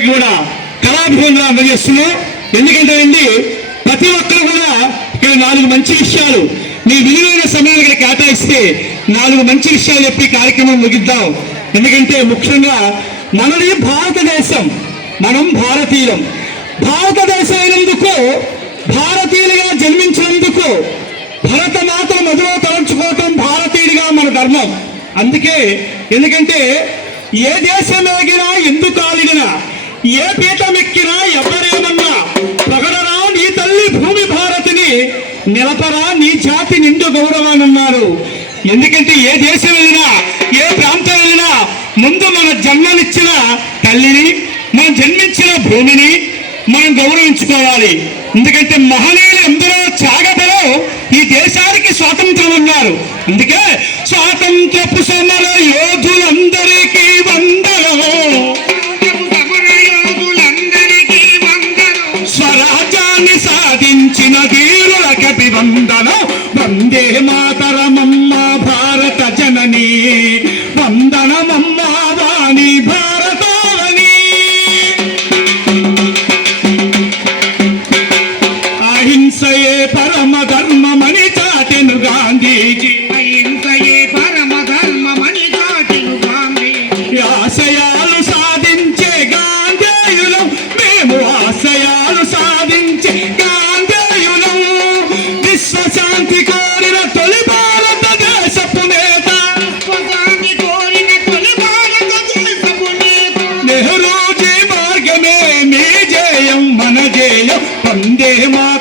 అందరికీ కూడా కళాభివందనలు అందజేస్తున్నాం. ఎందుకంటే అండి ప్రతి ఒక్కరు కూడా ఇక్కడ 4 మంచి విషయాలు మీ విలువైన సమయాన్ని ఇక్కడ కేటాయిస్తే 4 మంచి విషయాలు చెప్పి కార్యక్రమం ముగిద్దాం. ఎందుకంటే ముఖ్యంగా మనది భారతదేశం, మనం భారతీయులం. భారతదేశం అయినందుకు, భారతీయులుగా జన్మించినందుకు భరతమాతను మొదలు తలంచుకోవటం భారతీయుడిగా మన ధర్మం. అందుకే ఎందుకంటే ఏ దేశం ఎగినా, ఎందుకు ఆలిగినా, ఏ పీఠం ఎక్కినా, ఎవరేమన్నా పగడరా నీ తల్లి భూమి భారతిని, నిలపరా నీ జాతి నిండు గౌరవాన్ని అన్నారు. ఎందుకంటే ఏ దేశం వెళ్ళినా, ఏ ప్రాంతం వెళ్ళినా ముందు మన జన్మనిచ్చిన తల్లిని, మనం జన్మించిన భూమిని మనం గౌరవించుకోవాలి. ఎందుకంటే మహనీయులు ఎందరో త్యాగపలో ఈ దేశానికి స్వాతంత్రం ఉన్నారు. అందుకే స్వాతంత్రపు సమర యోధులందరికీ వందనం, స్వరాజ్యాన్ని సాధించిన ధీరులకు అభివందనం. వందే మాతరమమ్మ భారత జనని, వందనమమ్మ వాణి భారతావని. అహింసయే పరమ ధర్మమని చాటెను గాంధీజీ, అహింసయే పరమ ధర్మమని చాటెను గాంధీజీ. ఆశయాలు సాధించే గాంధేయులం మేము, ఆశయాలు సాధించే గాంధేయులం. విశ్వశాంతి కోరిన తొలి భారతదేశపు నేత, విశ్వశాంతి కోరిన తొలి భారతదేశపు నేత. నెహ్రూజీ మార్గమే మీ జయం మన జయం. వందే మాతరం